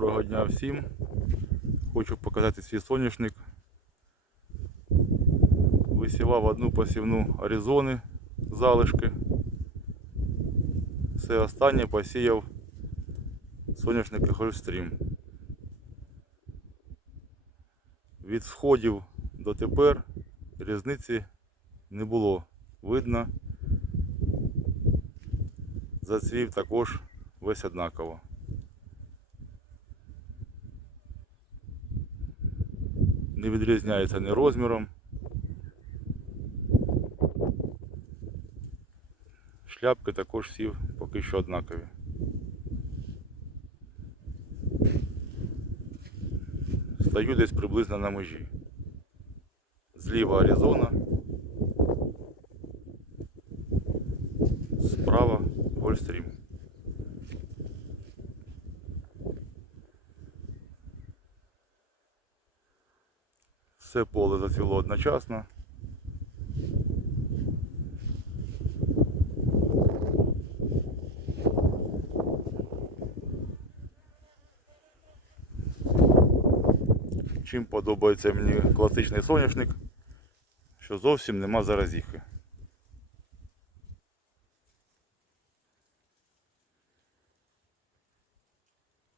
Доброго дня всім. Хочу показати свій соняшник. Висівав одну посівну Аризони залишки. Все останнє посіяв соняшники Гольфстрім. Від сходів до тепер різниці не було видно. Зацвів також весь однаково. Не відрізняється ні розміром. Шляпки також всі поки що однакові. Стою десь приблизно на межі. Зліва Аризона, справа Гольстрім. Все поле зацвіло одночасно. Чим подобається мені класичний соняшник, що зовсім нема заразіхи.